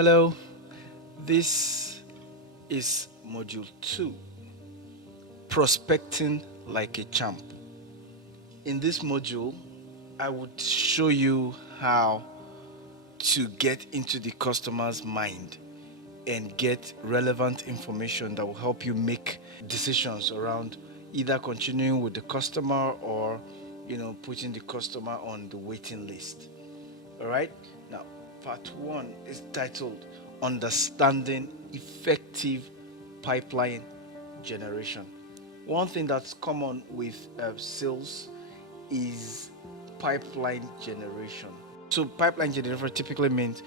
Hello, this is module 2, prospecting like a champ. In this module, I would show you how to get into the customer's mind and get relevant information that will help you make decisions around either continuing with the customer or putting the customer on the waiting list. All right, now part 1 is titled Understanding Effective Pipeline Generation. One thing that's common with sales is pipeline generation. So pipeline generation typically means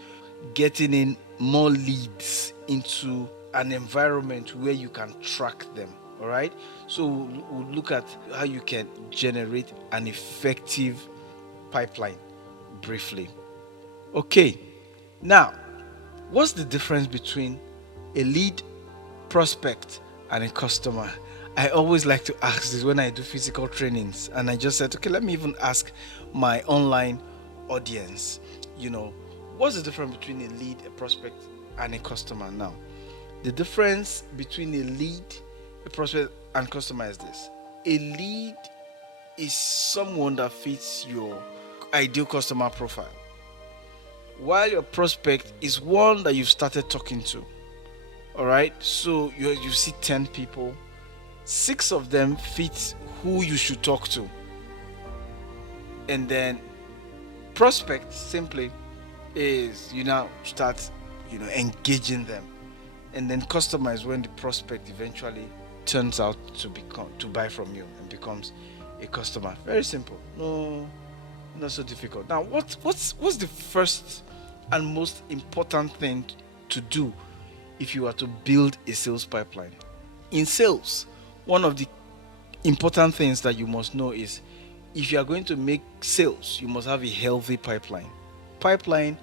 getting in more leads into an environment where you can track them. All right, so we'll look at how you can generate an effective pipeline briefly. Okay, now what's the difference between a lead, prospect, and a customer? I always like to ask this when I do physical trainings, and I just said, okay, let me even ask my online audience, what's the difference between a lead, a prospect, and a customer? Now, the difference between a lead, a prospect, and customer is this. A lead is someone that fits your ideal customer profile, while your prospect is one that you've started talking to. All right, so you see 10 people, 6 of them fit who you should talk to, and then prospect simply is you now start engaging them, and then customer is when the prospect eventually turns out to buy from you and becomes a customer. Very simple, no, not so difficult. Now what's the first and most important thing to do if you are to build a sales pipeline? In sales, one of the important things that you must know is if you are going to make sales, you must have a healthy pipeline. Pipeline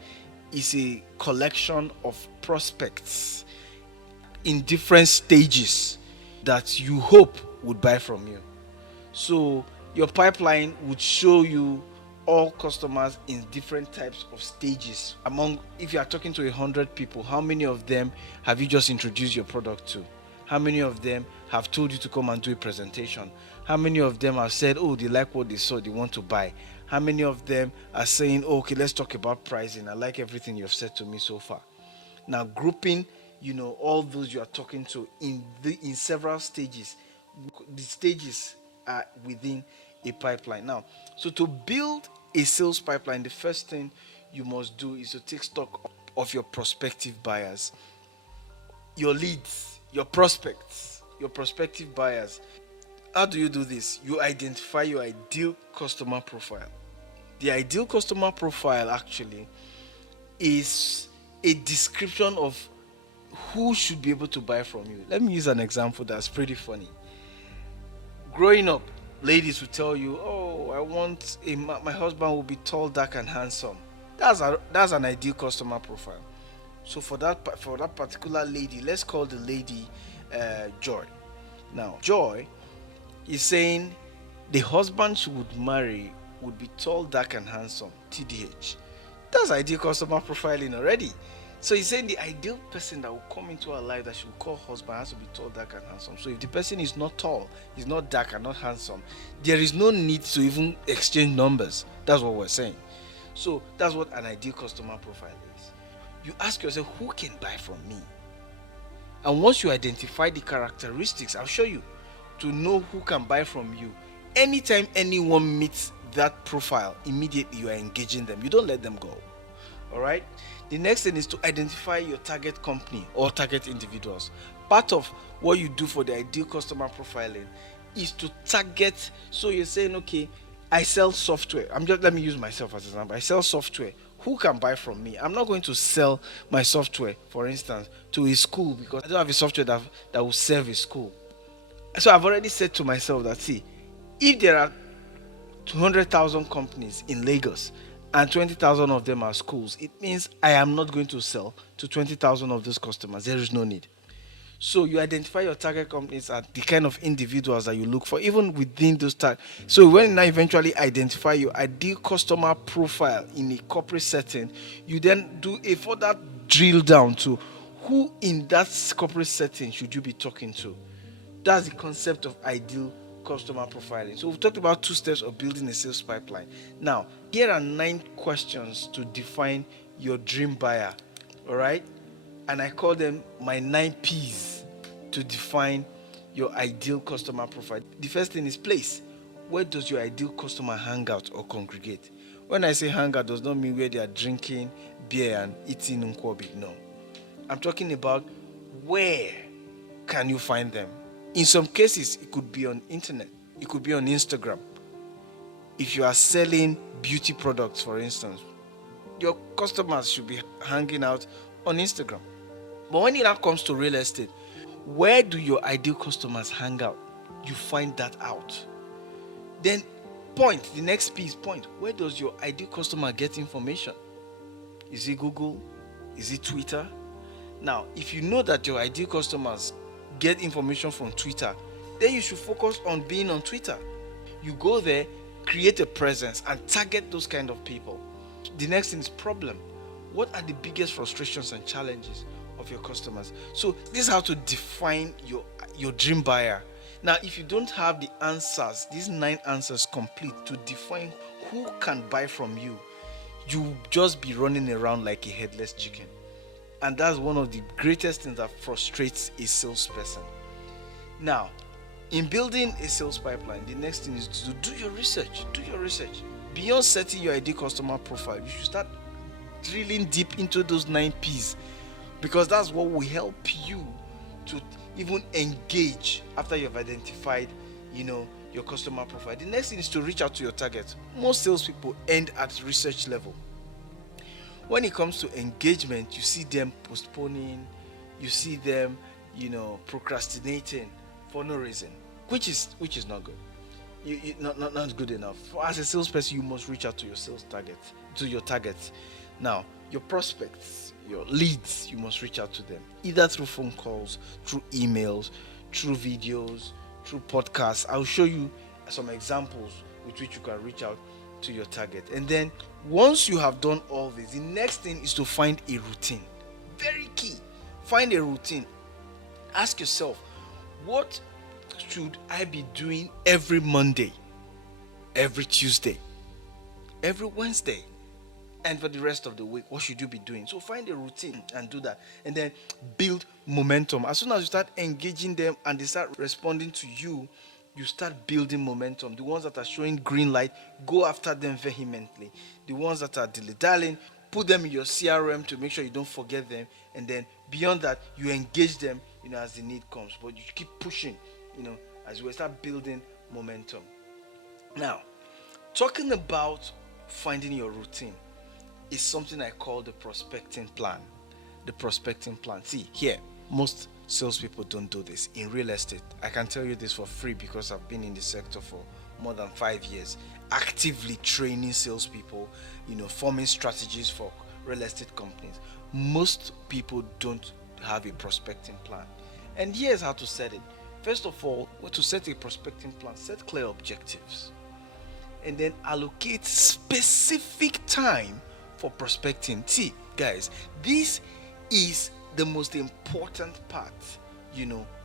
is a collection of prospects in different stages that you hope would buy from you. So your pipeline would show you all customers in different types of stages. If you are talking to 100 people, how many of them have you just introduced your product to? How many of them have told you to come and do a presentation? How many of them have said, oh, they like what they saw, they want to buy? How many of them are saying, oh, okay, let's talk about pricing, I like everything you've said to me so far? Now, grouping all those you are talking to in several stages. The stages are within a pipeline. Now, so to build a sales pipeline, the first thing you must do is to take stock of your prospective buyers, your leads, your prospects, your prospective buyers. How do you do this? You identify your ideal customer profile. The ideal customer profile actually is a description of who should be able to buy from you. Let me use an example that's pretty funny. Growing up, ladies will tell you, oh, I want my husband will be tall, dark, and handsome. That's an ideal customer profile. So for that particular lady, let's call the lady Joy. Now, Joy is saying the husband she would marry would be tall, dark, and handsome. TDH. That's ideal customer profiling already. So he's saying the ideal person that will come into her life that she will call husband has to be tall, dark, and handsome. So if the person is not tall, is not dark, and not handsome, there is no need to even exchange numbers. That's what we're saying. So that's what an ideal customer profile is. You ask yourself, who can buy from me? And once you identify the characteristics, I'll show you, to know who can buy from you. Anytime anyone meets that profile, immediately you are engaging them. You don't let them go. All right. The next thing is to identify your target company or target individuals. Part of what you do for the ideal customer profiling is to target. So you're saying, okay, I sell software. Let me use myself as an example. I sell software. Who can buy from me? I'm not going to sell my software, for instance, to a school because I don't have a software that will serve a school. So I've already said to myself that, see, if there are 200,000 companies in Lagos and 20,000 of them are schools, it means I am not going to sell to 20,000 of those customers. There is no need. So you identify your target companies and the kind of individuals that you look for, even within those tags. So when you now eventually identify your ideal customer profile in a corporate setting, you then do a further drill down to who in that corporate setting should you be talking to. That's the concept of ideal customer profiling. So we've talked about 2 steps of building a sales pipeline. Now, here are 9 questions to define your dream buyer. All right? And I call them my 9 P's to define your ideal customer profile. The first thing is place. Where does your ideal customer hang out or congregate? When I say hang out, does not mean where they are drinking beer and eating nkwobi. No. I'm talking about where can you find them. In some cases, it could be on internet. It could be on Instagram. If you are selling beauty products, for instance, your customers should be hanging out on Instagram. But when it now comes to real estate, where do your ideal customers hang out? You find that out. Then point, the next piece, point. Where does your ideal customer get information? Is it Google? Is it Twitter? Now, if you know that your ideal customers get information from Twitter, then you should focus on being on Twitter. You go there, create a presence, and target those kind of people. The next thing is problem. What are the biggest frustrations and challenges of your customers? So this is how to define your dream buyer. Now, if you don't have the answers, these 9 answers complete to define who can buy from you, you just be running around like a headless chicken. And that's one of the greatest things that frustrates a salesperson. Now, in building a sales pipeline, the next thing is to do your research. Do your research. Beyond setting your ideal customer profile, you should start drilling deep into those 9 P's, because that's what will help you to even engage after you've identified, your customer profile. The next thing is to reach out to your target. Most salespeople end at research level. When it comes to engagement, you see them postponing, you see them, procrastinating for no reason, which is not good. Not good enough. As a salesperson, you must reach out to your targets. Now, your prospects, your leads, you must reach out to them either through phone calls, through emails, through videos, through podcasts. I'll show you some examples with which you can reach out to your target. And then once you have done all this, the next thing is to find a routine. Very key. Find a routine. Ask yourself, what should I be doing every Monday, every Tuesday, every Wednesday, and for the rest of the week? What should you be doing? So find a routine and do that, and then build momentum. As soon as you start engaging them and they start responding to you, you start building momentum. The ones that are showing green light, go after them vehemently. The ones that are dilly-dallying, put them in your CRM to make sure you don't forget them. And then beyond that, you engage them, as the need comes. But you keep pushing, as you start building momentum. Now, talking about finding your routine is something I call the prospecting plan. The prospecting plan. See, here, most salespeople don't do this. In real estate, I can tell you this for free because I've been in the sector for more than 5 years, actively training salespeople, forming strategies for real estate companies. Most people don't have a prospecting plan. And here's how to set it. First of all, to set a prospecting plan, set clear objectives. And then allocate specific time for prospecting. See, guys, this is the most important part,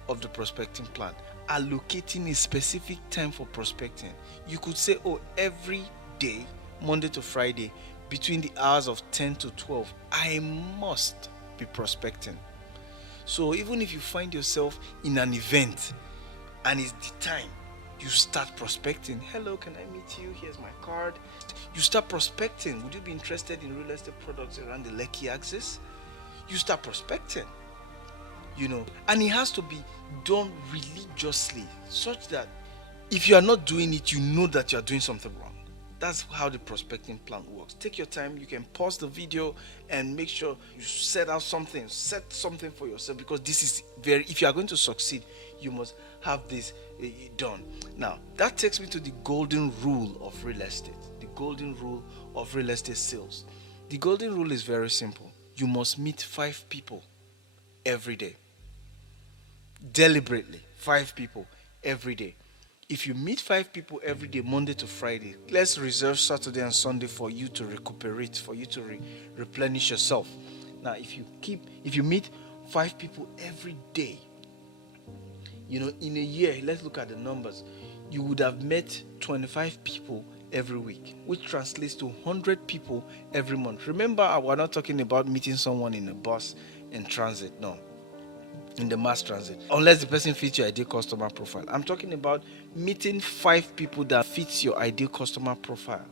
of the prospecting plan. Allocating a specific time for prospecting. You could say, every day, Monday to Friday, between the hours of 10 to 12, I must be prospecting. So even if you find yourself in an event and it's the time, you start prospecting. Hello, can I meet you? Here's my card. You start prospecting. Would you be interested in real estate products around the Lekki axis? You start prospecting, and it has to be done religiously, such that if you are not doing it, you know that you are doing something wrong. That's how the prospecting plan works. Take your time. You can pause the video and make sure you set something for yourself, because this is if you are going to succeed, you must have this done. Now, that takes me to the golden rule of real estate. The golden rule of real estate sales. The golden rule is very simple. You must meet 5 people every day. Deliberately, 5 people every day. If you meet 5 people every day, Monday to Friday, let's reserve Saturday and Sunday for you to recuperate, for you to replenish yourself. Now, if you meet 5 people every day, in a year, let's look at the numbers. You would have met 25 people every week, which translates to 100 people every month. Remember, we're not talking about meeting someone in a bus in transit, no, in the mass transit, unless the person fits your ideal customer profile. I'm talking about meeting 5 people that fits your ideal customer profile.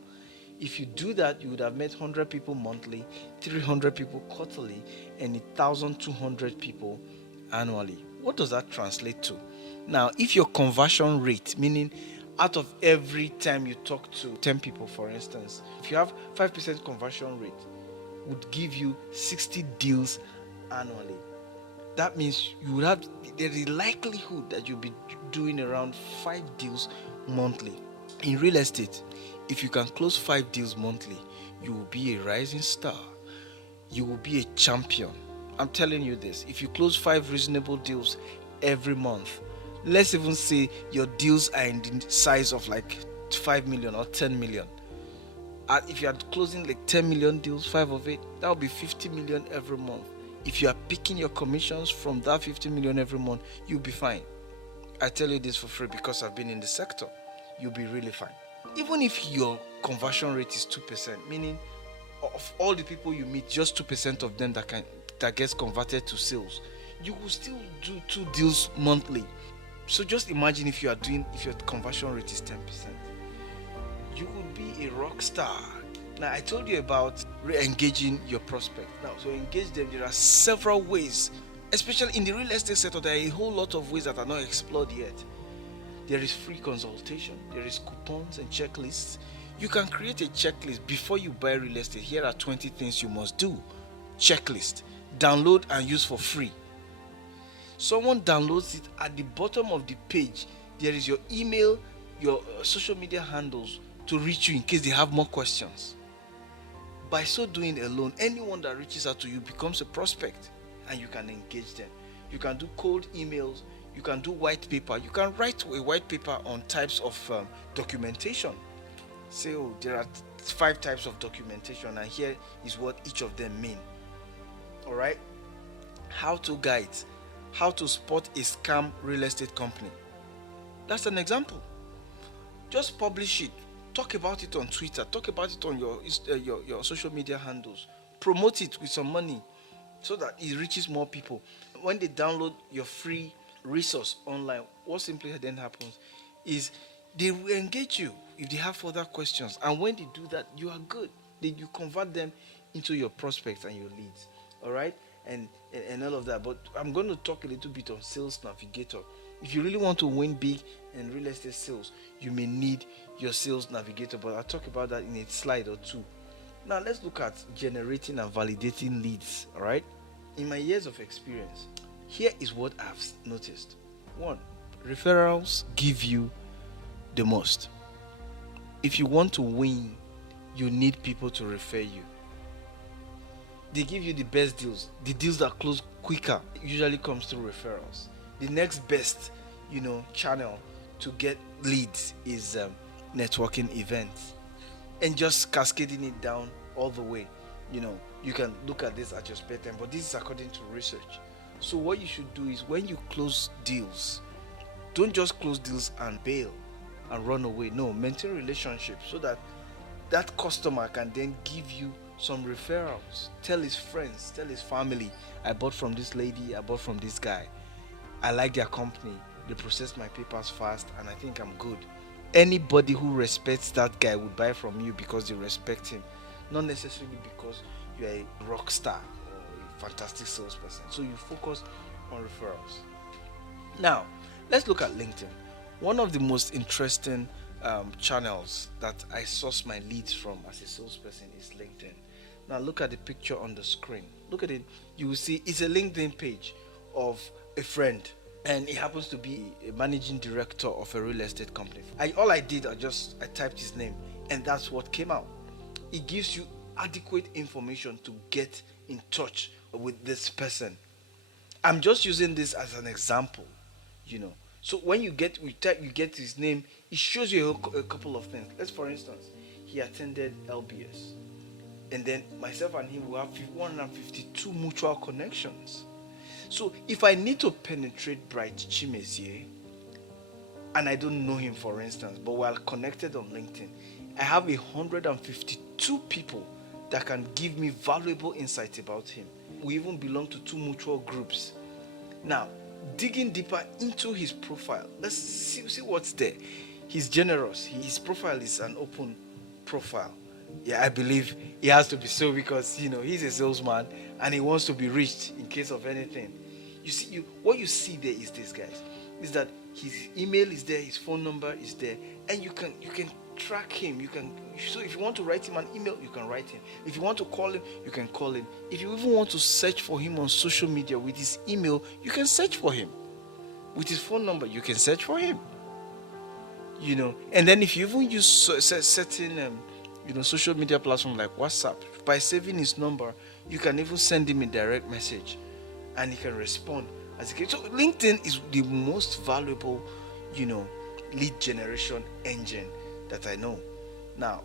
If you do that, you would have met 100 people monthly, 300 people quarterly, and 1,200 people annually. What does that translate to? Now, if your conversion rate, meaning out of every time you talk to 10 people, for instance, if you have 5% conversion rate, would give you 60 deals annually. That means you would have, there is likelihood that you'll be doing around 5 deals monthly. In real estate, if you can close 5 deals monthly, you will be a rising star. You will be a champion. I'm telling you this. If you close 5 reasonable deals every month, let's even say your deals are in the size of like 5 million or 10 million. If you are closing like 10 million deals, 5 of it, that will be 50 million every month. If you are picking your commissions from that 50 million every month, you'll be fine. I tell you this for free because I've been in the sector. You'll be really fine. Even if your conversion rate is 2%, meaning of all the people you meet, just 2% of them that gets converted to sales, you will still do 2 deals monthly. So just imagine if your conversion rate is 10%, you would be a rock star. Now, I told you about re-engaging your prospect. Now, to engage them, there are several ways, especially in the real estate sector. There are a whole lot of ways that are not explored yet. There is free consultation, there is coupons and checklists. You can create a checklist before you buy real estate. Here are 20 things you must do. Checklist. Download and use for free. Someone downloads it. At the bottom of the page, there is your email, your social media handles to reach you in case they have more questions. By so doing alone, anyone that reaches out to you becomes a prospect and you can engage them. You can do cold emails, you can do white paper, you can write a white paper on types of documentation. Say, there are 5 types of documentation and here is what each of them mean. Alright? How-to guides, how to spot a scam real estate company. That's an example. Just publish it. Talk about it on Twitter. Talk about it on your social media handles. Promote it with some money so that it reaches more people. When they download your free resource online, what simply then happens is they will engage you if they have further questions. And when they do that, you are good. You convert them into your prospects and your leads. All right? And all of that. But I'm going to talk a little bit on Sales Navigator. If you really want to win big in real estate sales, you may need your Sales Navigator, but I'll talk about that in a slide or two. Now let's look at generating and validating leads. All right, in my years of experience, here is what I've noticed. 1, referrals give you the most. If you want to win, you need people to refer you. They give you the best deals. The deals that close quicker usually comes through referrals. The next best, channel to get leads is networking events, and just cascading it down all the way. You can look at this at your spare time, but this is according to research. So what you should do is when you close deals, don't just close deals and bail and run away. No, maintain relationships so that that customer can then give you some referrals. Tell his friends, tell his family, I bought from this lady, I bought from this guy. I like their company. They process my papers fast and I think I'm good. Anybody who respects that guy would buy from you because they respect him, not necessarily because you are a rock star or a fantastic salesperson. So you focus on referrals. Now, let's look at LinkedIn. One of the most interesting channels that I source my leads from as a salesperson is LinkedIn. Now look at the picture on the screen. Look at it. You will see it's a LinkedIn page of a friend, and he happens to be a managing director of a real estate company. I typed his name, and that's what came out. It gives you adequate information to get in touch with this person. I'm just using this as an example, you know. So when you get his name, it shows you a couple of things. Let's, for instance, he attended LBS, and then myself and him will have 152 mutual connections. So if I need to penetrate Bright Chimezie, and I don't know him, for instance, but while connected on LinkedIn, I have 152 people that can give me valuable insights about him. We even belong to two mutual groups. Now, digging deeper into his profile, let's see what's there. He's generous. His profile is an open profile. Yeah, I believe he has to be so, because he's a salesman and he wants to be reached in case of anything. You see, what you see there is this, guys, is that his email is there, his phone number is there, and you can track him. So if you want to write him an email, you can write him. If you want to call him, you can call him. If you even want to search for him on social media with his email, you can search for him. With his phone number, you can search for him. And then if you even use certain social media platform like WhatsApp, by saving his number, you can even send him a direct message and he can respond as a case. So LinkedIn is the most valuable lead generation engine that I know. Now,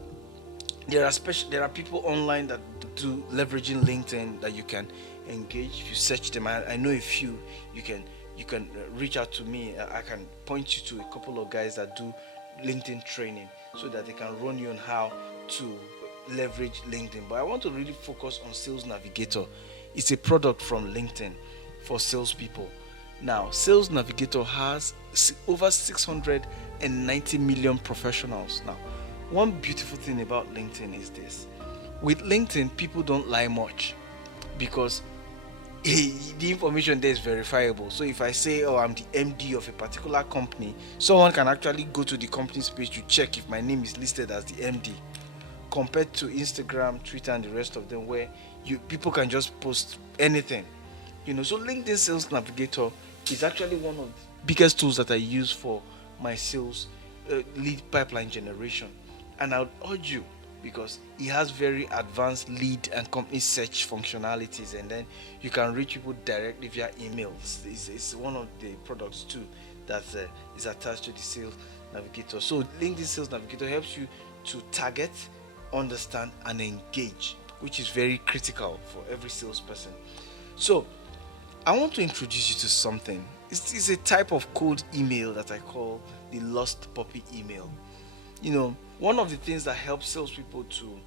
there are people online that do leveraging LinkedIn that you can engage. If you search them, I know a few. You can reach out to me. I can point you to a couple of guys that do LinkedIn training so that they can run you on how to leverage LinkedIn. But I want to really focus on Sales Navigator. It's a product from LinkedIn for salespeople. Now, Sales Navigator has over 690 million professionals. Now, one beautiful thing about LinkedIn is this. With LinkedIn, people don't lie much because the information there is verifiable. So if I say, I'm the MD of a particular company, someone can actually go to the company's page to check if my name is listed as the MD, compared to Instagram, Twitter, and the rest of them, where people can just post anything. So LinkedIn Sales Navigator is actually one of the biggest tools that I use for my sales lead pipeline generation. And I would urge you, because it has very advanced lead and company search functionalities, and then you can reach people directly via emails. It's one of the products too that is attached to the Sales Navigator. So LinkedIn Sales Navigator helps you to target, understand, and engage, which is very critical for every salesperson. So I want to introduce you to something. It's a type of cold email that I call the lost puppy email. One of the things that helps salespeople to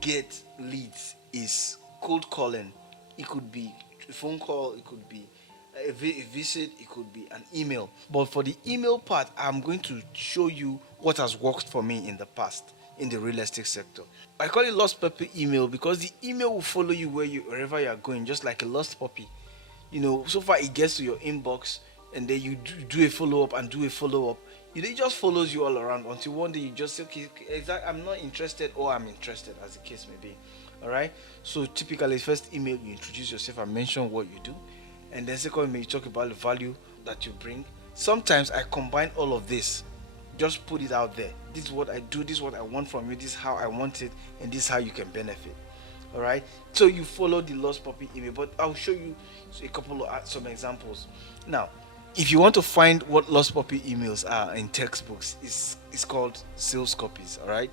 get leads is cold calling. It could be a phone call, it could be a visit, it could be an email. But for the email part, I'm going to show you what has worked for me in the past in the real estate sector. I call it lost puppy email because the email will follow you wherever you are going, just like a lost puppy. So far it gets to your inbox, and then you do a follow-up and do a follow-up. It just follows you all around until one day you just say, okay, I'm not interested, or I'm interested, as the case may be. All right. So typically, first email, you introduce yourself and mention what you do, and then second email, you talk about the value that you bring. Sometimes I combine all of this, just put it out there. This is what I do. This is what I want from you. This is how I want it, and this is how you can benefit. All right. So you follow the lost puppy email, but I'll show you a couple of some examples now. If you want to find what lost puppy emails are in textbooks, it's called sales copies. All right.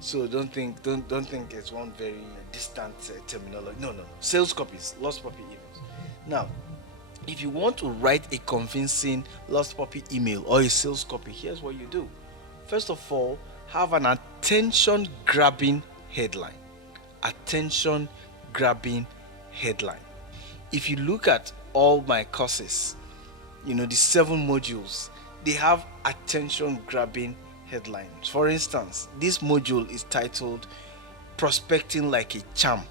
So don't think it's one very distant terminology. No. Sales copies, lost puppy emails. Now, if you want to write a convincing lost puppy email or a sales copy, here's what you do. First of all, have an attention grabbing headline. Attention grabbing headline. If you look at all my courses, the 7 modules, they have attention grabbing headlines. For instance, this module is titled Prospecting Like a Champ.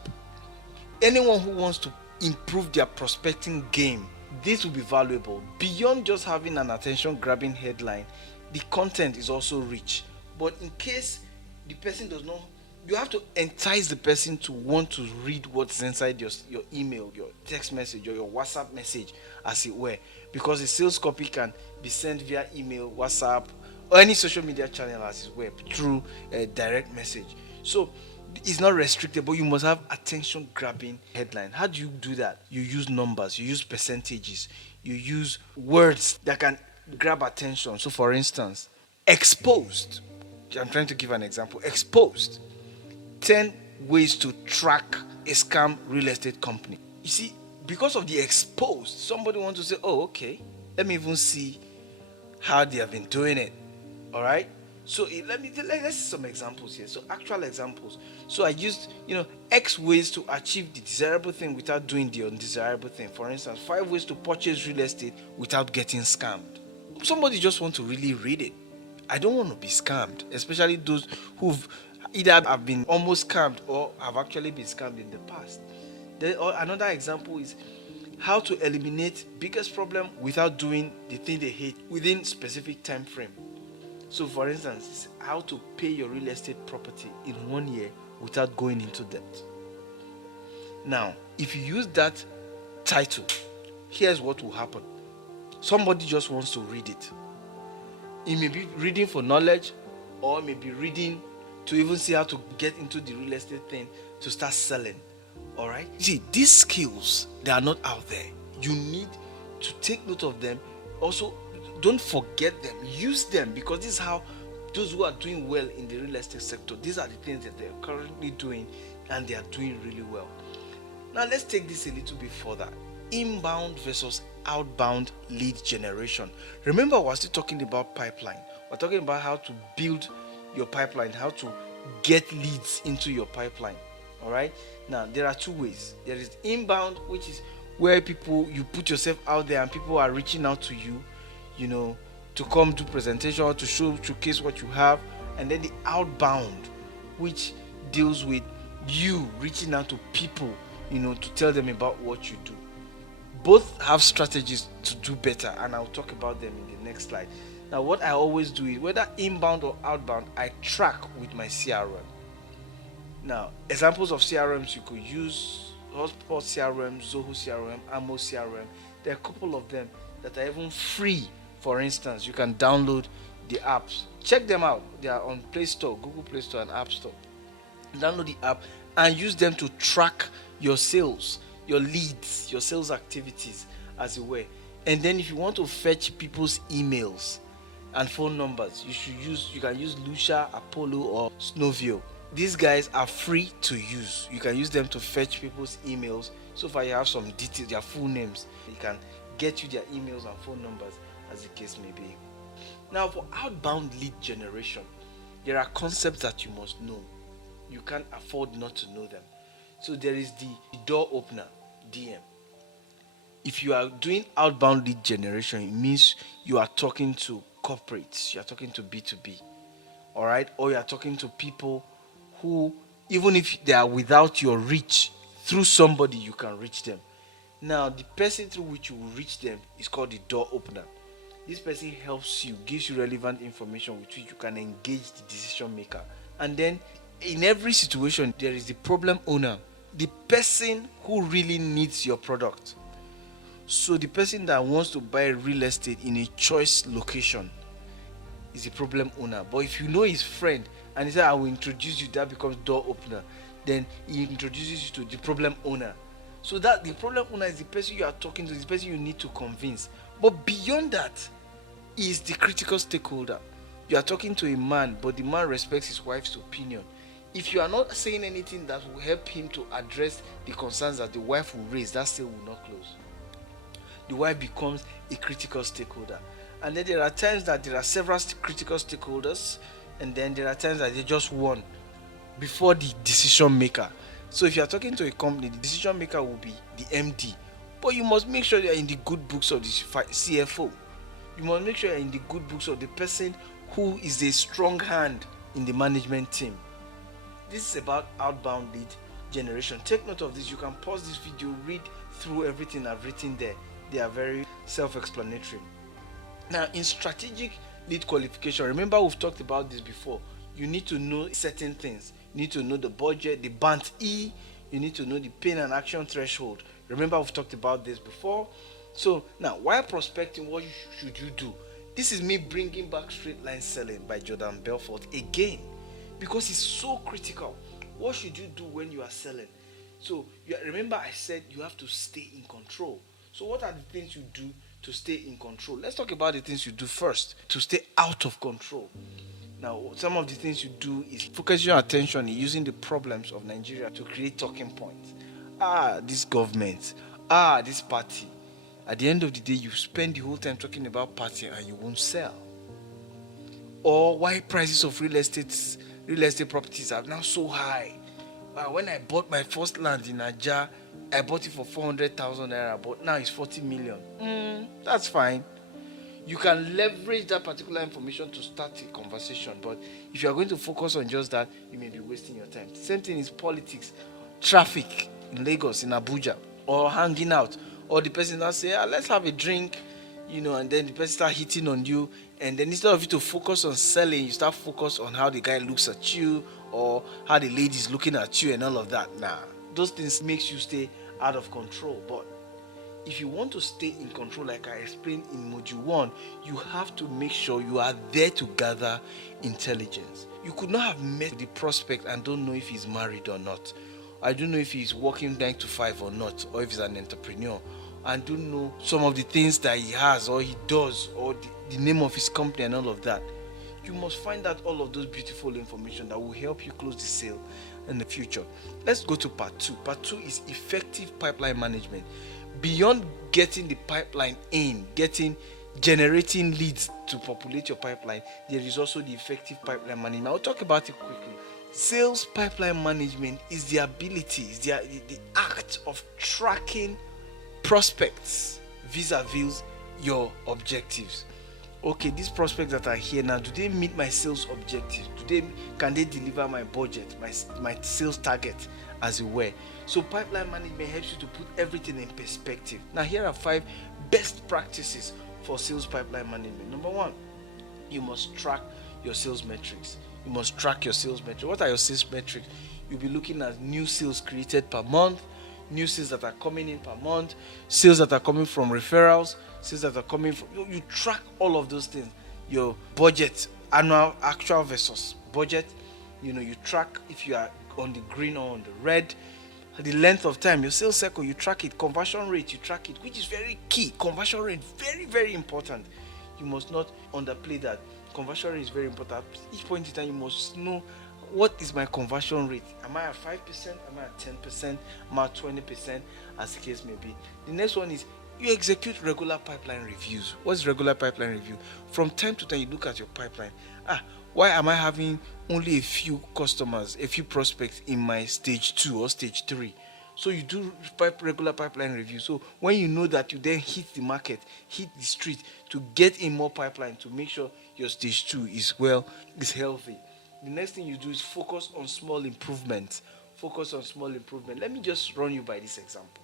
Anyone who wants to improve their prospecting game, this will be valuable. Beyond just having an attention grabbing headline, the content is also rich. But in case the person does not, you have to entice the person to want to read what's inside your email, your text message, or your WhatsApp message, as it were, because the sales copy can be sent via email, WhatsApp, or any social media channel as it were, through a direct message. So It's not restricted, but you must have attention grabbing headline. How do you do that? You use numbers, you use percentages, you use words that can grab attention. So, for instance, exposed. I'm trying to give an example. Exposed 10 ways to track a scam real estate company. You see, because of the exposed, somebody wants to say, oh, okay, let me even see how they have been doing it. All right. So let's see some examples here. So actual examples. So I used X ways to achieve the desirable thing without doing the undesirable thing. For instance, 5 ways to purchase real estate without getting scammed. Somebody just want to really read it. I don't want to be scammed, especially those who've either have been almost scammed or have actually been scammed in the past. Another example is how to eliminate biggest problem without doing the thing they hate within specific time frame. So for instance, it's how to pay your real estate property in 1 year without going into debt. Now, if you use that title, here's what will happen. Somebody just wants to read it. He may be reading for knowledge, or may be reading to even see how to get into the real estate thing to start selling. All right. See, these skills, they are not out there. You need to take note of them. Also, don't forget them. Use them, because this is how those who are doing well in the real estate sector, these are the things that they're currently doing, and they are doing really well. Now, let's take this a little bit further. Inbound versus outbound lead generation. Remember, we're still talking about pipeline. We're talking about how to build your pipeline, how to get leads into your pipeline. All right. Now, there are 2 ways. There is inbound, which is where you put yourself out there and people are reaching out to you, to come do presentation or to showcase what you have. And then the outbound, which deals with you reaching out to people, to tell them about what you do. Both have strategies to do better, and I'll talk about them in the next slide. Now, what I always do is, whether inbound or outbound, I track with my CRM. Now, examples of CRMs you could use: Hotspot CRM, Zoho CRM, Amo CRM. There are a couple of them that are even free. For instance, you can download the apps. Check them out. They are on Play Store, Google Play Store, and App Store. Download the app and use them to track your sales, your leads, your sales activities, as it were. And then if you want to fetch people's emails and phone numbers, you can use Lucia, Apollo, or Snowvio. These guys are free to use. You can use them to fetch people's emails. So far you have some details, their full names. They can get you their emails and phone numbers, as the case may be. Now, for outbound lead generation, there are concepts that you must know. You can't afford not to know them. So there is the door opener, DM. If you are doing outbound lead generation, it means you are talking to corporates, you are talking to B2B, all right? Or you are talking to people who, even if they are without your reach, through somebody you can reach them. Now, the person through which you will reach them is called the door opener. This person helps you, gives you relevant information with which you can engage the decision maker. And then in every situation, there is the problem owner, the person who really needs your product. So the person that wants to buy real estate in a choice location is the problem owner. But if you know his friend and he said, I will introduce you, that becomes door opener. Then he introduces you to the problem owner. So that the problem owner is the person you are talking to, the person you need to convince. But beyond that is the critical stakeholder. You are talking to a man, but the man respects his wife's opinion. If you are not saying anything that will help him to address the concerns that the wife will raise, that sale will not close. The wife becomes a critical stakeholder. And then there are times that there are several critical stakeholders, and then there are times that they just one before the decision maker. So if you are talking to a company, the decision maker will be the MD. But you must make sure you are in the good books of the CFO. You must make sure you are in the good books of the person who is a strong hand in the management team. This is about outbound lead generation. Take note of this. You can pause this video, read through everything I've written there. They are very self-explanatory. Now, in strategic lead qualification, remember we've talked about this before. You need to know certain things. You need to know the budget, the band E. You need to know the pain and action threshold. Remember we've talked about this before. So now, while prospecting, what should you do? This is me bringing back straight line selling by Jordan Belfort again, because it's so critical. What should you do when you are selling? So remember I said you have to stay in control. So what are the things you do to stay in control? Let's talk about the things you do first to stay out of control. Now, some of the things you do is focus your attention in using the problems of Nigeria to create talking points. This government. This party. At the end of the day, you spend the whole time talking about party and you won't sell. Or why prices of real estate properties are now so high. When I bought my first land in Aja, I bought it for 400,000 naira, but now it's 40 million. That's fine. You can leverage that particular information to start a conversation, but if you are going to focus on just that, you may be wasting your time. Same thing is politics, traffic in Lagos, in Abuja, or hanging out, or the person now say, let's have a drink, and then the person start hitting on you, and then instead of you to focus on selling, you start focus on how the guy looks at you, or how the lady is looking at you and all of that. Those things makes you stay out of control. But if you want to stay in control, like I explained in module 1, you have to make sure you are there to gather intelligence. You could not have met the prospect and don't know if he's married or not. I don't know if he's working 9 to 5 or not, or if he's an entrepreneur. I don't know some of the things that he has or he does, or the name of his company and all of that. You must find out all of those beautiful information that will help you close the sale in the future. Let's go to part 2. Part 2 is effective pipeline management. Beyond getting the pipeline in, generating leads to populate your pipeline, there is also the effective pipeline management. I'll talk about it quickly. Sales pipeline management is the ability, is the act of tracking prospects vis-a-vis your objectives. Okay, these prospects that are here now, do they meet my sales objectives? Can they deliver my budget, my sales target, as it were? So pipeline management helps you to put everything in perspective. Now here are 5 best practices for sales pipeline management. Number 1, you must track your sales metrics. You must track your sales metrics. What are your sales metrics? You'll be looking at new sales created per month, new sales that are coming in per month, sales that are coming from referrals, sales that are coming from... You track all of those things. Your budget, actual versus budget. You track if you are on the green or on the red. The length of time, your sales cycle, you track it. Conversion rate, you track it, which is very key. Conversion rate, very, very important. You must not underplay that. Conversion rate is very important. At each point in time, you must know, what is my conversion rate? Am I at 5%? Am I at 10%? Am I at 20%? As the case may be. The next one is you execute regular pipeline reviews. What's regular pipeline review? From time to time, you look at your pipeline. Why am I having only a few customers, a few prospects in my stage 2 or stage 3? So you do regular pipeline review. So when you know that, you then hit the market, hit the street to get in more pipeline to make sure your stage 2 is healthy. The next thing you do is focus on small improvements. Focus on small improvement. Let me just run you by this example.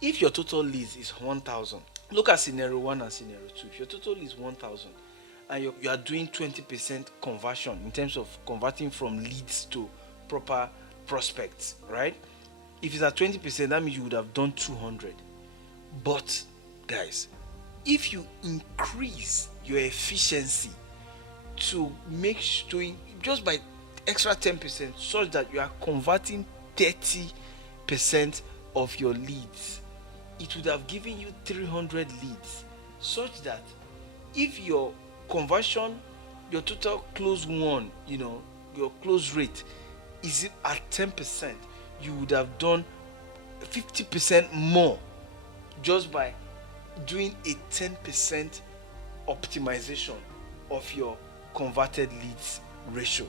If your total leads is 1,000, look at scenario 1 and scenario 2. If your total is 1,000 and you are doing 20% conversion in terms of converting from leads to proper prospects, right? If it's at 20%, that means you would have done 200. But guys, if you increase your efficiency to just by extra 10%, such that you are converting 30% of your leads, it would have given you 300 leads, such that if your conversion, your total close one, your close rate is at 10%, you would have done 50% more just by doing a 10% optimization of your converted leads ratio.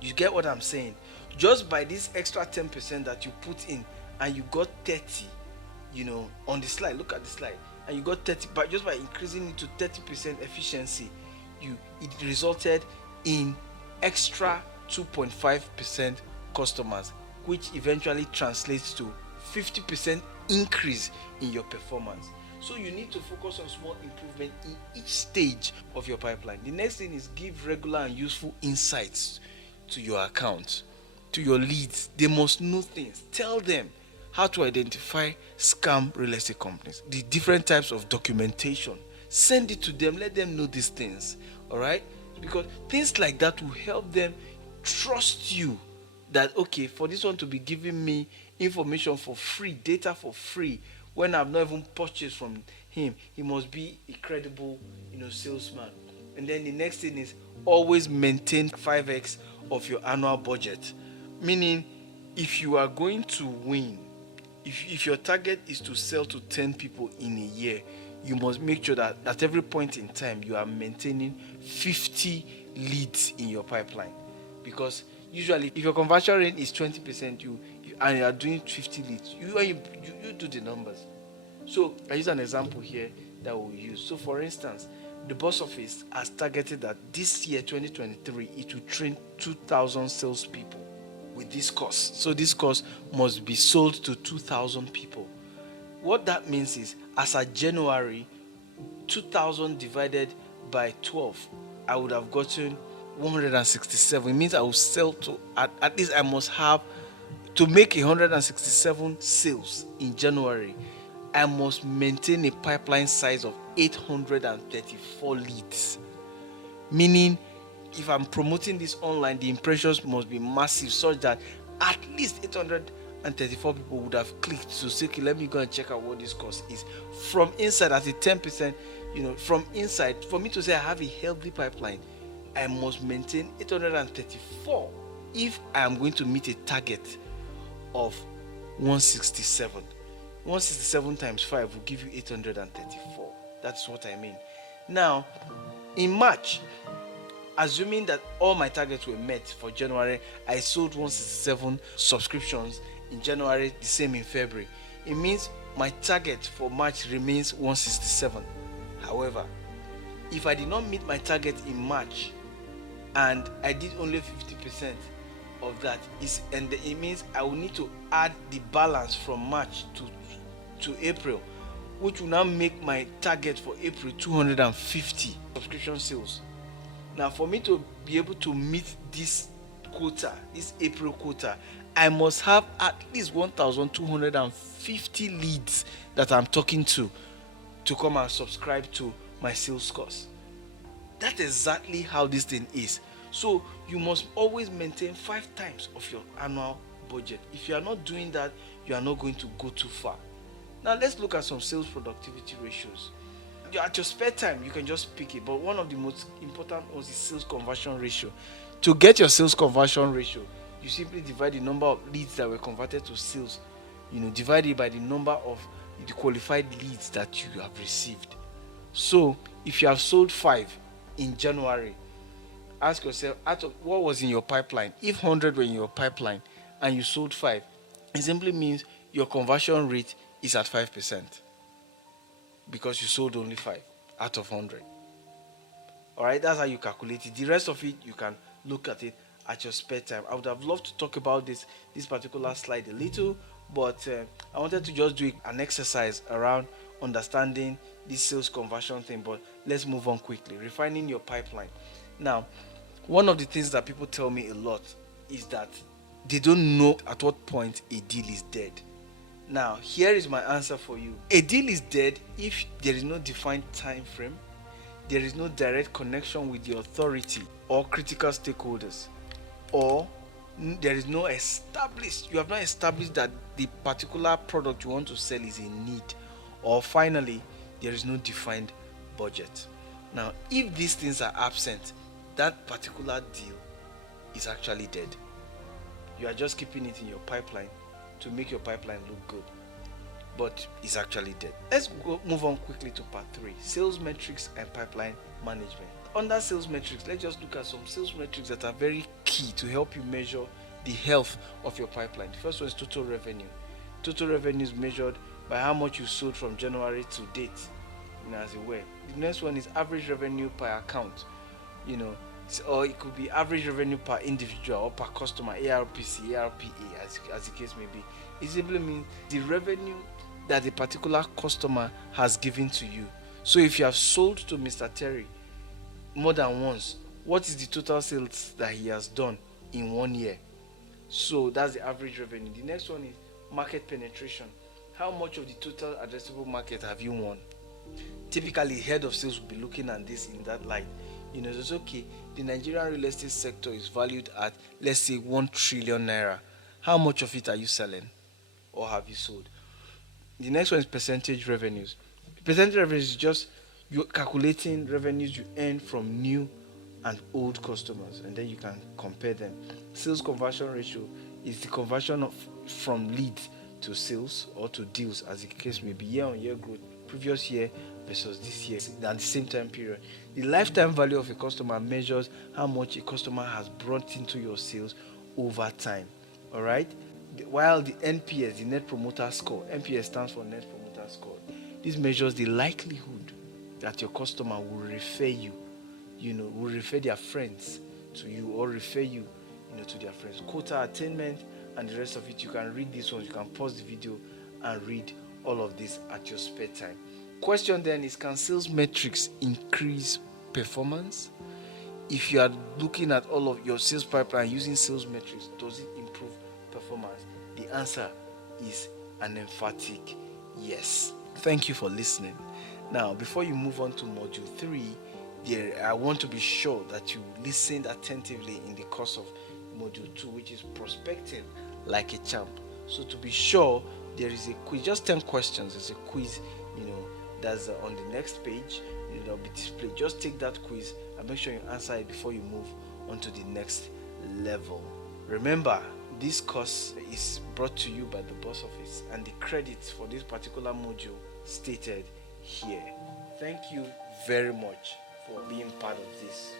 You get what I'm saying? Just by this extra 10% that you put in, and you got 30, on the slide, look at the slide, and you got 30, but just by increasing it to 30% efficiency, it resulted in extra 2.5% customers, which eventually translates to 50% increase in your performance. So you need to focus on small improvement in each stage of your pipeline. The next thing is give regular and useful insights to your accounts, to your leads. They must know things. Tell them how to identify scam real estate companies, the different types of documentation. Send it to them. Let them know these things. All right? Because things like that will help them trust you that, okay, for this one to be giving me information for free, data for free, when I've not even purchased from him, he must be a credible, salesman. And then the next thing is always maintain 5x of your annual budget. Meaning, if you are going to win, if your target is to sell to 10 people in a year, you must make sure that at every point in time you are maintaining 50 leads in your pipeline. Because usually, if your conversion rate is 20%, and you are doing 50 leads, you do the numbers. So I use an example here that we'll use. So for instance, the boss office has targeted that this year, 2023, it will train 2,000 salespeople with this course. So this course must be sold to 2,000 people. What that means is, as of January, 2,000 divided by 12, I would have gotten 167. It means I will sell to, at least I must have, to make 167 sales in January, I must maintain a pipeline size of 834 leads. Meaning, if I'm promoting this online, the impressions must be massive, such that at least 834 people would have clicked to say, okay, let me go and check out what this course is. From inside, as a 10%, from inside, for me to say I have a healthy pipeline, I must maintain 834 if I am going to meet a target of 167. 167 times 5 will give you 834. That's what I mean. Now, in March, assuming that all my targets were met for January, I sold 167 subscriptions in January, the same in February. It means my target for March remains 167. However, if I did not meet my target in March and I did only 50% of that, it means I will need to add the balance from March to April, which will now make my target for April 250 subscription sales. Now, for me to be able to meet this quota, this April quota, I must have at least 1,250 leads that I'm talking to come and subscribe to my sales course. That's exactly how this thing is. So you must always maintain 5 times of your annual budget. If you are not doing that, you are not going to go too far. Now let's look at some sales productivity ratios. At your spare time, you can just pick it, but one of the most important ones is sales conversion ratio. To get your sales conversion ratio, you simply divide the number of leads that were converted to sales, divide it by the number of the qualified leads that you have received. So if you have sold 5 in January, ask yourself, out of what was in your pipeline, if 100 were in your pipeline and you sold 5, it simply means your conversion rate is at 5%, because you sold only 5 out of 100. Alright, that's how you calculate it. The rest of it, you can look at it at your spare time. I would have loved to talk about this particular slide a little, but I wanted to just do an exercise around understanding this sales conversion thing. But let's move on quickly. Refining your pipeline. Now, one of the things that people tell me a lot is that they don't know at what point a deal is dead. Now, here is my answer for you. A deal is dead if there is no defined time frame, there is no direct connection with the authority or critical stakeholders, or there is no you have not established that the particular product you want to sell is in need, or finally, there is no defined budget. Now, if these things are absent, that particular deal is actually dead. You are just keeping it in your pipeline to make your pipeline look good, but it's actually dead. Let's move on quickly to part 3, sales metrics and pipeline management. Under sales metrics, let's just look at some sales metrics that are very key to help you measure the health of your pipeline. The first one is total revenue. Total revenue is measured by how much you sold from January to date, as a way. The next one is average revenue per account, or it could be average revenue per individual or per customer, ARPC, ARPA, as the case may be. It simply means the revenue that a particular customer has given to you. So if you have sold to Mr. Terry more than once, what is the total sales that he has done in 1 year? So that's the average revenue. The next one is market penetration. How much of the total addressable market have you won? Typically, head of sales will be looking at this in that light. It's okay. The Nigerian real estate sector is valued at, let's say, 1 trillion naira. How much of it are you selling or have you sold? The next one is percentage revenues. Percentage revenues is just you calculating revenues you earn from new and old customers, and then you can compare them. Sales conversion ratio is the conversion of from leads to sales or to deals, as the case may be, year on year growth, previous year versus this year at the same time period. The lifetime value of a customer measures how much a customer has brought into your sales over time. All right. While the NPS, the Net Promoter Score, NPS stands for Net Promoter Score. This measures the likelihood that your customer will refer you, will refer their friends to you, or refer you, to their friends. Quota attainment and the rest of it. You can read this one. You can pause the video and read all of this at your spare time. Question then is, can sales metrics increase performance? If you are looking at all of your sales pipeline using sales metrics, does it improve performance? The answer is an emphatic yes. Thank you for listening. Now, before you move on to module 3, I want to be sure that you listened attentively in the course of module 2, which is prospecting like a champ. So to be sure, there is a quiz, just 10 questions. It's a quiz, that's on the next page. It'll be displayed. Just take that quiz and make sure you answer it before you move on to the next level. Remember, this course is brought to you by the boss office, and the credits for this particular module stated here. Thank you very much for being part of this.